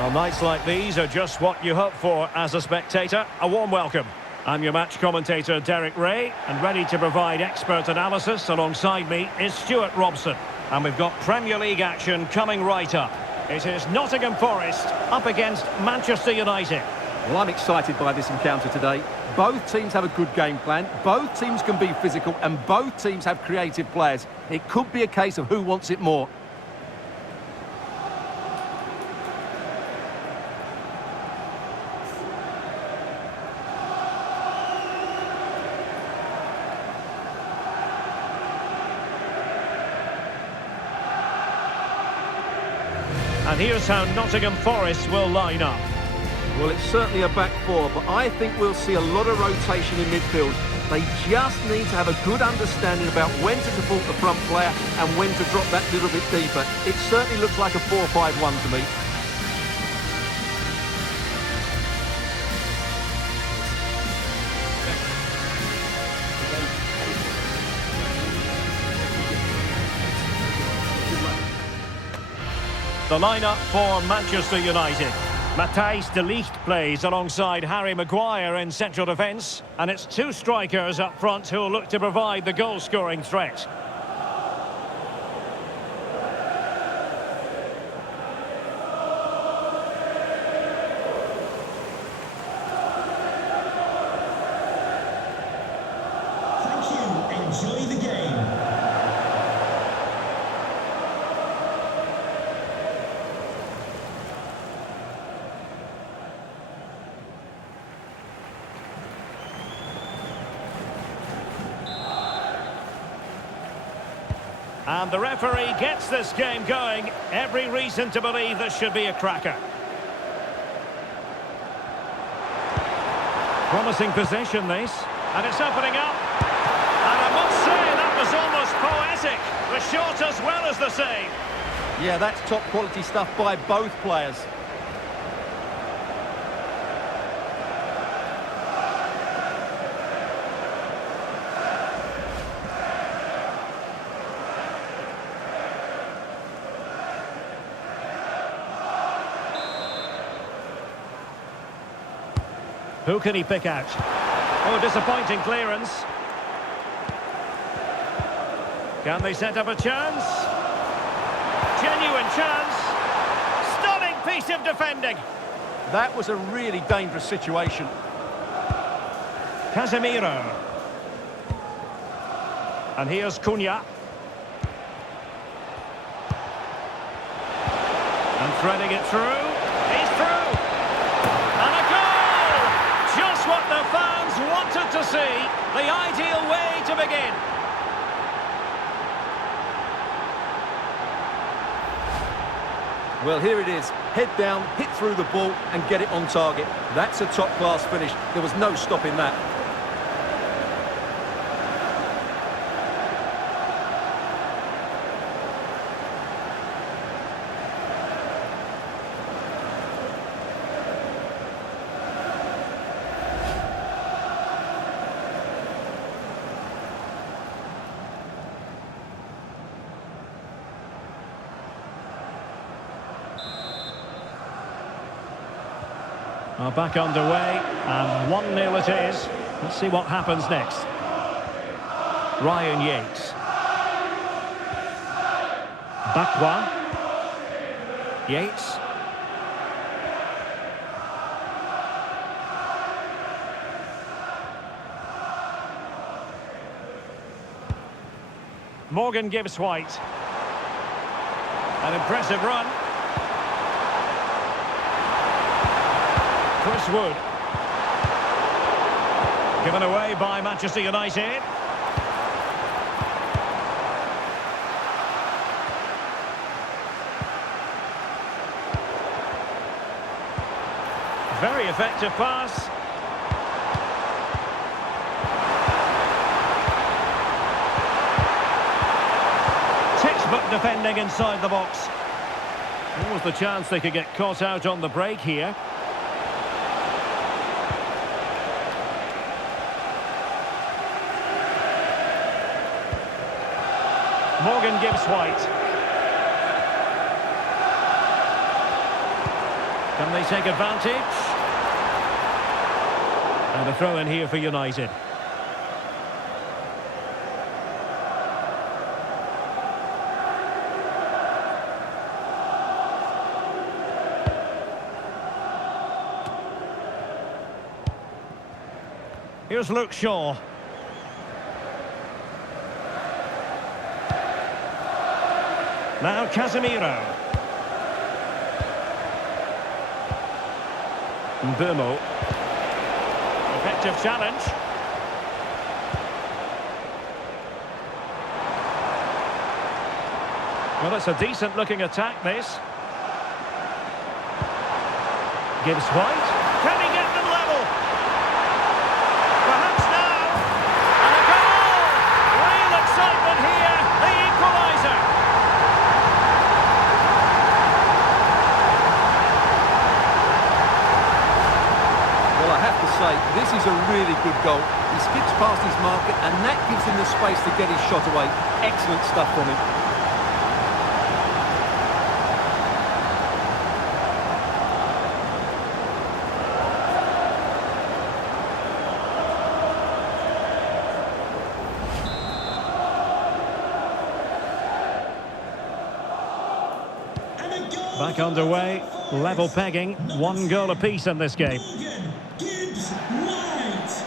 Well, nights like these are just what you hope for as a spectator. A warm welcome. I'm your match commentator, Derek Ray, and ready to provide expert analysis alongside me is Stuart Robson. And we've got Premier League action coming right up. It is Nottingham Forest up against Manchester United. Well, I'm excited by this encounter today. Both teams have a good game plan, both teams can be physical, and both teams have creative players. It could be a case of who wants it more. And here's how Nottingham Forest will line up. Well, it's certainly a back four, but I think we'll see a lot of rotation in midfield. They just need to have a good understanding about when to support the front player and when to drop that little bit deeper. It certainly looks like a 4-5-1 to me. The lineup for Manchester United. Matthijs de Ligt plays alongside Harry Maguire in central defence. And it's two strikers up front who will look to provide the goal-scoring threat. Thank you. Enjoy the game. And the referee gets this game going. Every reason to believe this should be a cracker. Promising possession, this. And it's opening up. And I must say, that was almost poetic. The shot as well as the save. Yeah, that's top quality stuff by both players. Who can he pick out? Oh, disappointing clearance. Can they set up a chance? Genuine chance. Stunning piece of defending. That was a really dangerous situation. Casemiro. And here's Cunha. And threading it through. He's through. And a goal! Just what the fans wanted to see. The ideal way to begin. Well, here it is. Head down, hit through the ball and get it on target. That's a top-class finish. There was no stopping that. Well, back underway, and 1-0 it is. Let's see what happens next. Ryan Yates. Bakwa. Yates. Morgan Gibbs White. An impressive run. Chris Wood. Given away by Manchester United. Very effective pass. Textbook defending inside the box. What was the chance they could get caught out on the break here? Morgan Gibbs White. Can they take advantage? And a throw in here for United. Here's Luke Shaw. Now Casemiro. Mbumo. Effective challenge. Well, it's a decent looking attack, this. Gibbs White. Can he get them level? Perhaps now. And a goal! Real excitement here. The equaliser. Well, I have to say, this is a really good goal. He skips past his marker, and that gives him the space to get his shot away. Excellent stuff from him. Back underway, level pegging, 1 goal apiece in this game. Morgan Gibbs White.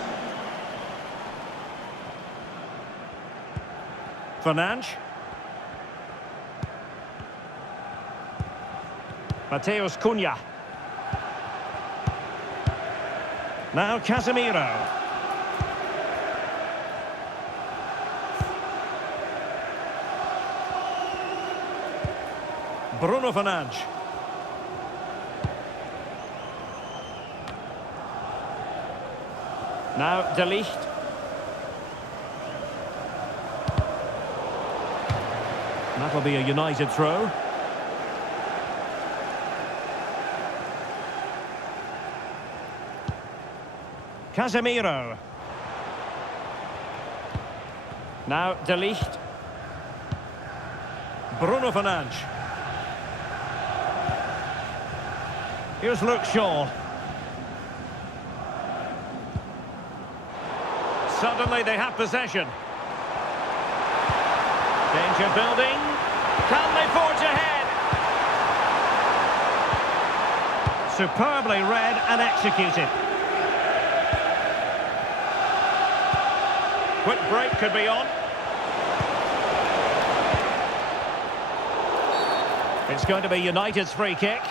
Fernandes. Mateus Cunha. Now Casemiro. Bruno Fernandes. Now De Ligt. That'll be a United throw. Casemiro. Now De Ligt. Bruno Fernandes. Here's Luke Shaw. Suddenly they have possession. Danger building. Can they forge ahead? Superbly read and executed. Quick break could be on. It's going to be United's free kick.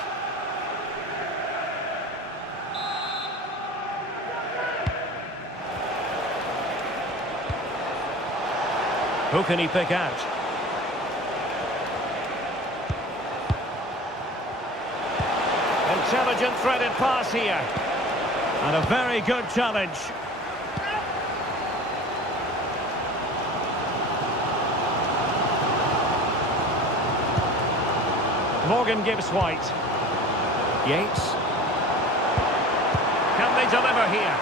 Who can he pick out? Intelligent threaded pass here. And a very good challenge. Morgan Gibbs White. Yates. Can they deliver here?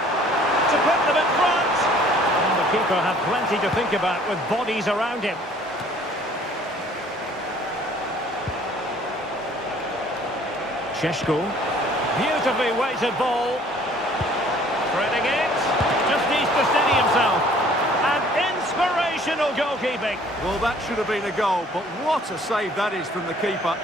To put them in front! And the keeper had plenty to think about with bodies around him. Šeško. Beautifully weighted ball. Threading it. Just needs to steady himself. And inspirational goalkeeping. Well, that should have been a goal, but what a save that is from the keeper.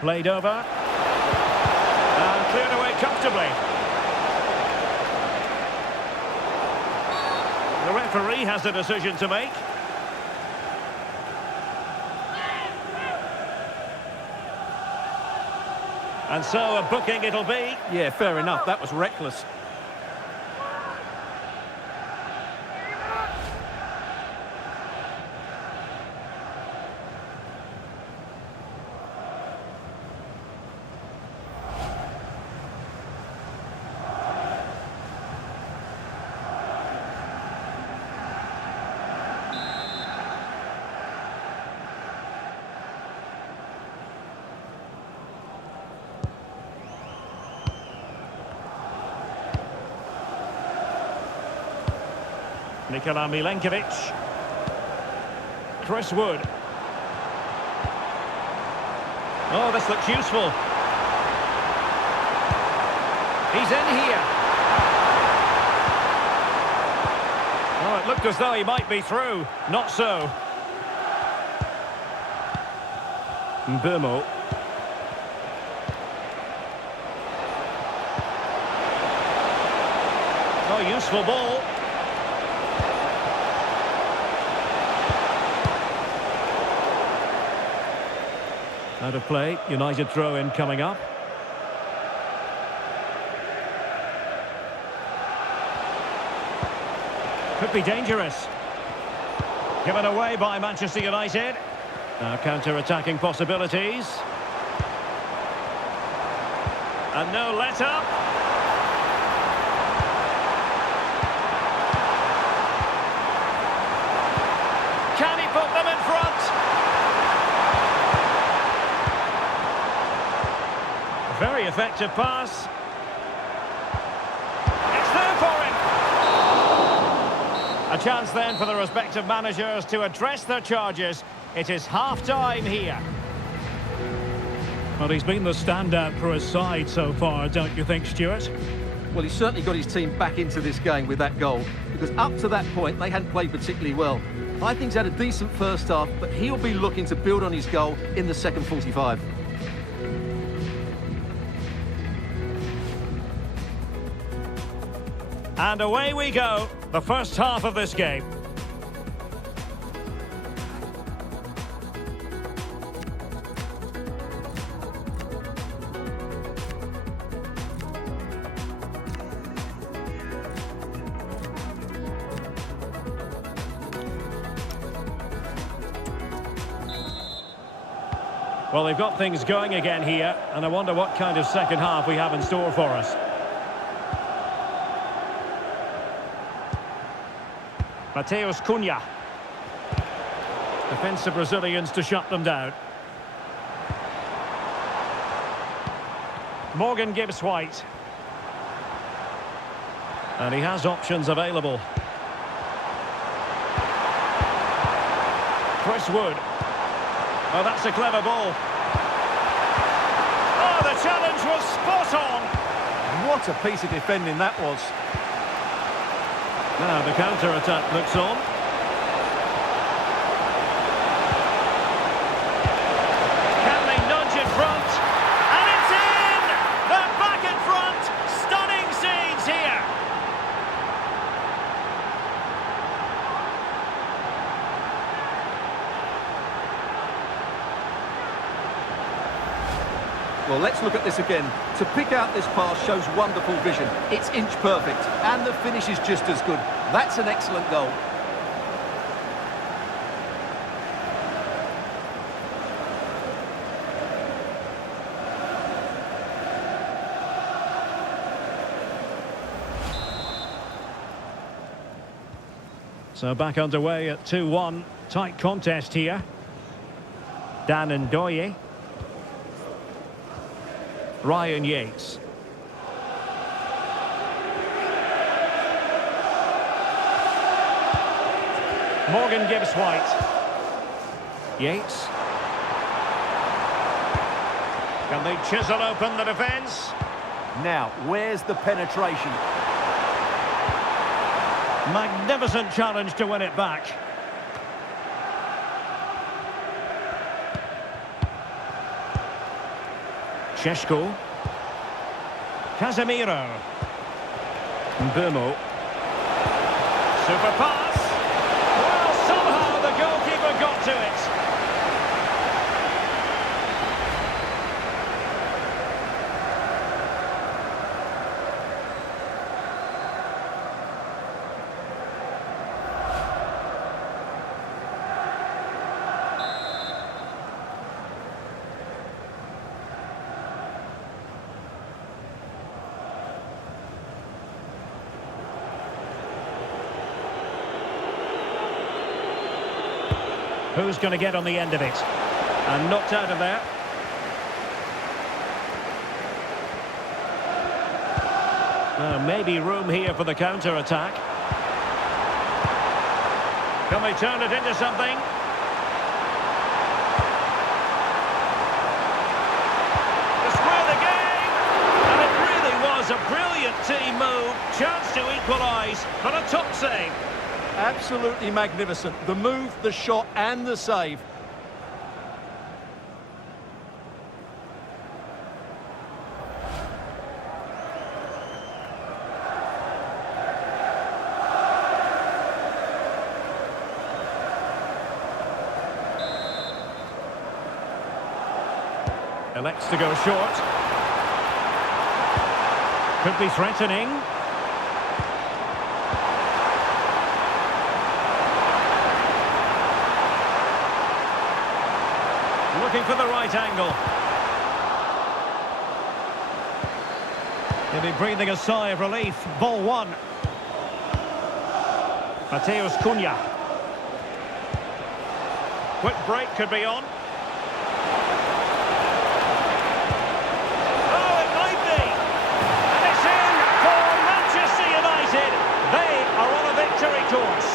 Played over. And cleared away comfortably. The referee has a decision to make. And so a booking it'll be. Yeah, fair enough. That was reckless. Nikola Milenkovic. Chris Wood. Oh, this looks useful. He's in here. Oh, it looked as though he might be through. Not so. Mbumo. Oh, useful ball. Out of play. United throw-in coming up. Could be dangerous. Given away by Manchester United. Now counter-attacking possibilities. And no let-up. Can he put them in front? Very effective pass. It's there for him. A chance then for the respective managers to address their charges. It is half-time here. Well, he's been the standout for his side so far, don't you think, Stuart? Well, he certainly got his team back into this game with that goal, because up to that point, they hadn't played particularly well. I think he's had a decent first half, but he'll be looking to build on his goal in the second 45. And away we go, the first half of this game. Well, they've got things going again here, and I wonder what kind of second half we have in store for us. Mateus Cunha. Defensive Brazilians to shut them down. Morgan Gibbs-White. And he has options available. Chris Wood. Oh, that's a clever ball. Oh, the challenge was spot on. What a piece of defending that was. Now the counter-attack looks on. Can they nudge in front? And it's in! They're back in front! Stunning scenes here! Well, let's look at this again. To pick out this pass shows wonderful vision. It's inch perfect, and the finish is just as good. That's an excellent goal. So back underway at 2-1. Tight contest here. Dan Ndoye. Ryan Yates. Morgan Gibbs-White. Yates. Can they chisel open the defence? Now, where's the penetration? Magnificent challenge to win it back. Šeško. Casemiro. Mbumo. Super pass. Well, somehow the goalkeeper got to it. Who's going to get on the end of it? And knocked out of there. Maybe room here for the counter-attack. Can they turn it into something? To square the game! And it really was a brilliant team move. Chance to equalise, but a top save. Absolutely magnificent. The move, the shot and the save. Elects to go short. Could be threatening. Looking for the right angle. He'll be breathing a sigh of relief. Ball one. Mateus Cunha. Quick break could be on. Oh, it might be. And it's in for Manchester United. They are on a victory course.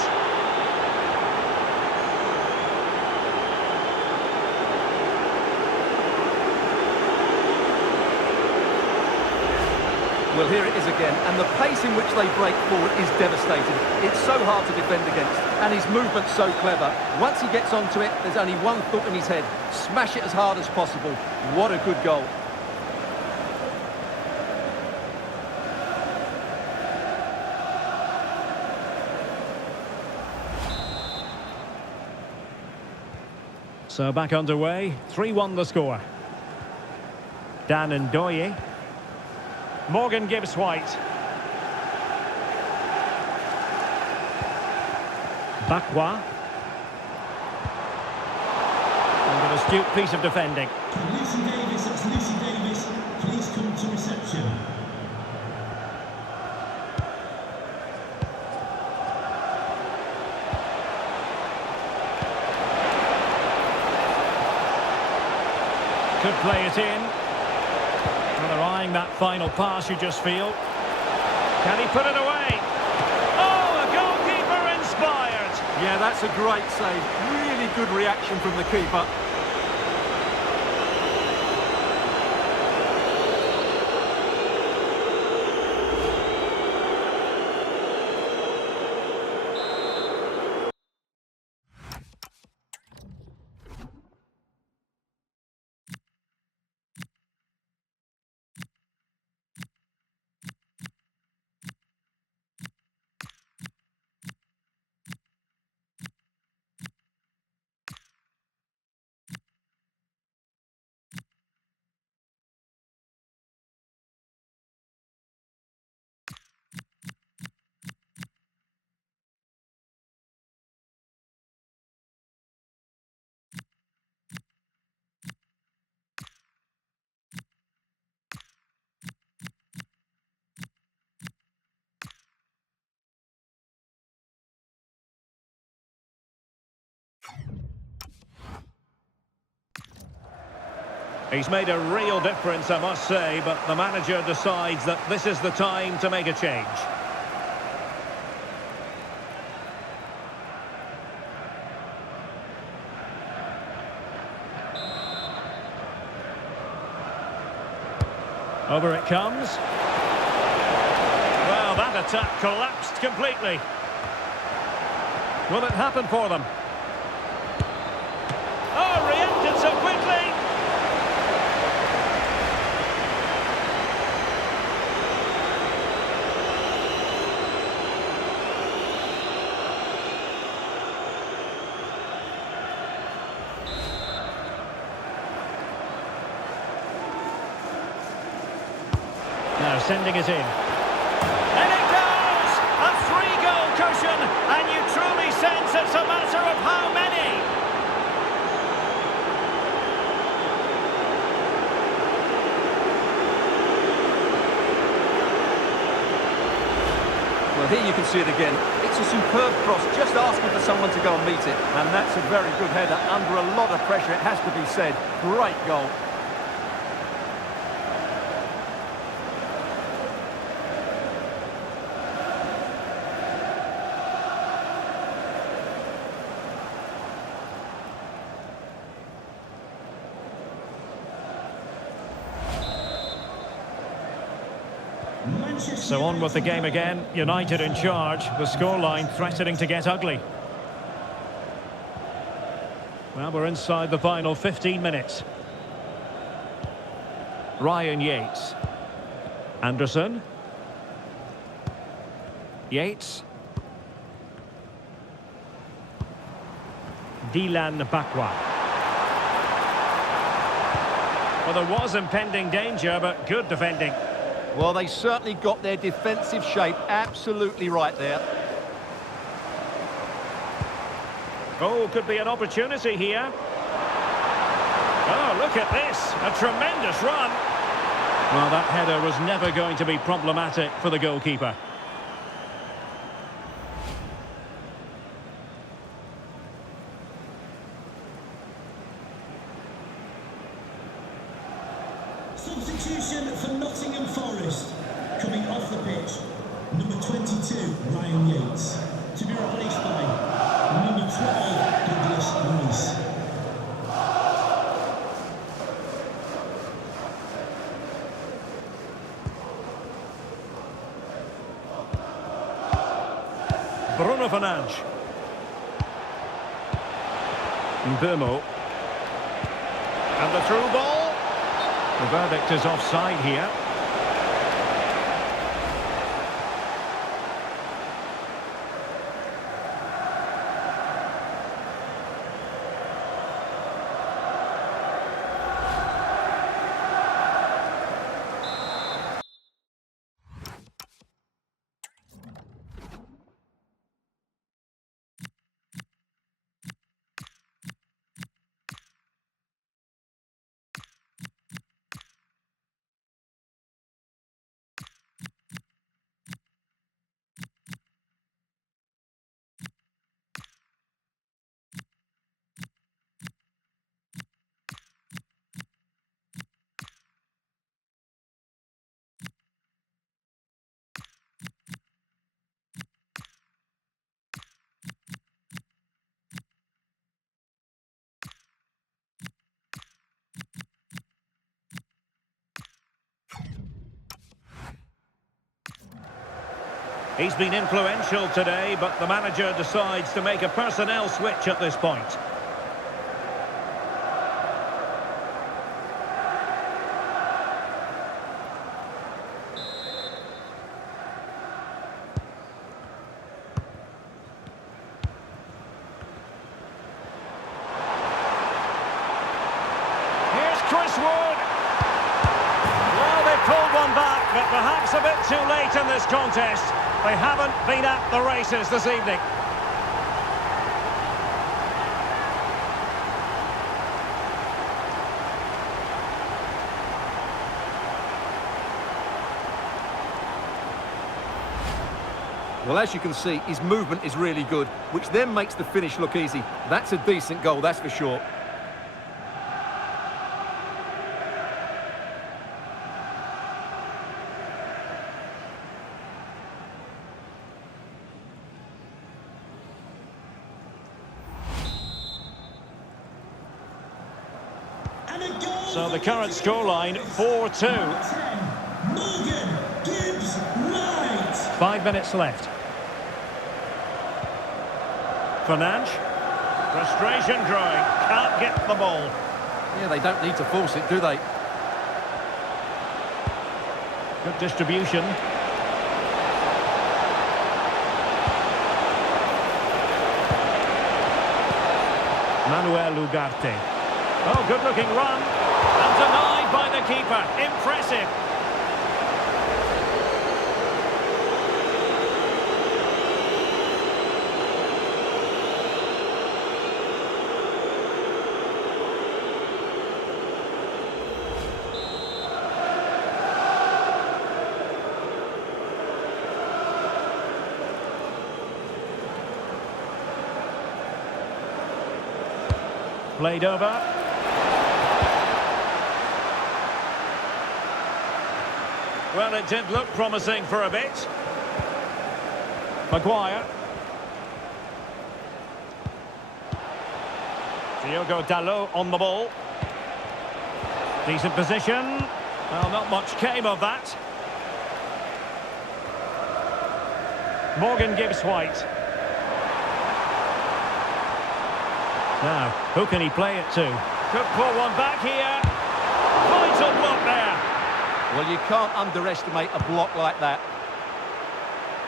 Well, here it is again, and the pace in which they break forward is devastating. It's so hard to defend against, and his movement's so clever. Once he gets onto it, there's only one thought in his head: smash it as hard as possible. What a good goal. So back underway, 3-1 the score. Dan Ndoye. Morgan Gibbs-White. Bakwa. And an astute piece of defending. Lucy Davis, that's Lucy Davis. Please come to reception. Could play it in. Well, they're eyeing that final pass, you just feel. Can he put it away? Oh, a goalkeeper inspired. Yeah, that's a great save. Really good reaction from the keeper. He's made a real difference, I must say, but the manager decides that this is the time to make a change. Over it comes. Well, that attack collapsed completely. Will it happen for them? Oh, reacted so quickly! Now sending it in. And it goes! A 3-goal cushion, and you truly sense it's a matter of how many. Well, here you can see it again. It's a superb cross, just asking for someone to go and meet it. And that's a very good header, under a lot of pressure, it has to be said. Great goal. So on with the game again. United in charge. The scoreline threatening to get ugly. Well, we're inside the final 15 minutes. Ryan Yates. Anderson. Yates. Dilan Bakwa. Well, there was impending danger, but good defending. Well, they certainly got their defensive shape absolutely right there. Oh, could be an opportunity here. Oh, look at this. A tremendous run. Well, that header was never going to be problematic for the goalkeeper. Substitution for Nottingham Forest. Coming off the pitch, number 22, Ryan Yates. To be replaced by number 12, Douglas Lewis. Bruno Fernandes. Mbeumo. And the through ball. The verdict is offside here. He's been influential today, but the manager decides to make a personnel switch at this point. Here's Chris Wood. Well, they pulled one back, but perhaps a bit too late in this contest. They haven't been at the races this evening. Well, as you can see, his movement is really good, which then makes the finish look easy. That's a decent goal, that's for sure. So the current scoreline, 4-2. 5 minutes left. Fernandes. Frustration growing. Can't get the ball. Yeah, they don't need to force it, do they? Good distribution. Manuel Ugarte. Oh, good-looking run. And denied by the keeper. Impressive. Played over. Well, it did look promising for a bit. Maguire. Diogo Dalot on the ball. Decent position. Well, not much came of that. Morgan gives White. Now, who can he play it to? Could pull one back here. Vital block there. Well, you can't underestimate a block like that.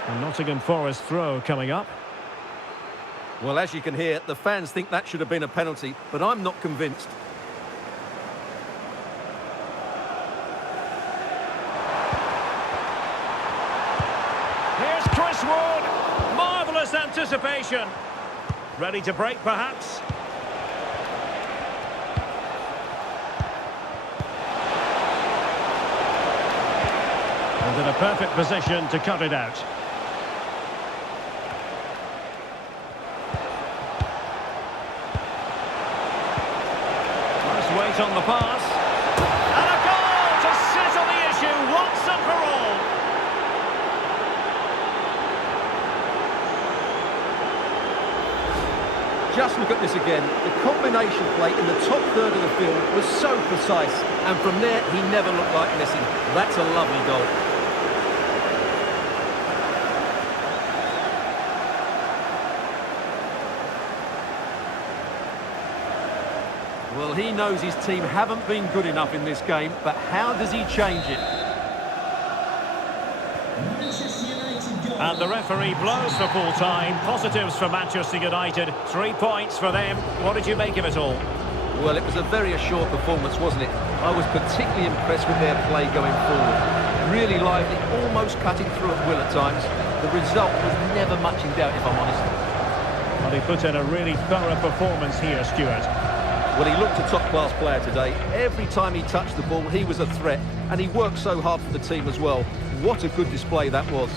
A Nottingham Forest throw coming up. Well, as you can hear, the fans think that should have been a penalty, but I'm not convinced. Here's Chris Wood. Marvellous anticipation. Ready to break, perhaps? And in a perfect position to cut it out. Nice weight on the pass. And a goal to settle the issue once and for all. Just look at this again. The combination play in the top third of the field was so precise. And from there, he never looked like missing. That's a lovely goal. Well, he knows his team haven't been good enough in this game, but how does he change it? Manchester United goal. And the referee blows for full time. Positives for Manchester United. 3 points for them. What did you make of it all? Well, it was a very assured performance, wasn't it? I was particularly impressed with their play going forward. Really lively, almost cutting through at will at times. The result was never much in doubt, if I'm honest. Well, he put in a really thorough performance here, Stuart. Well, he looked a top-class player today. Every time he touched the ball, he was a threat. And he worked so hard for the team as well. What a good display that was.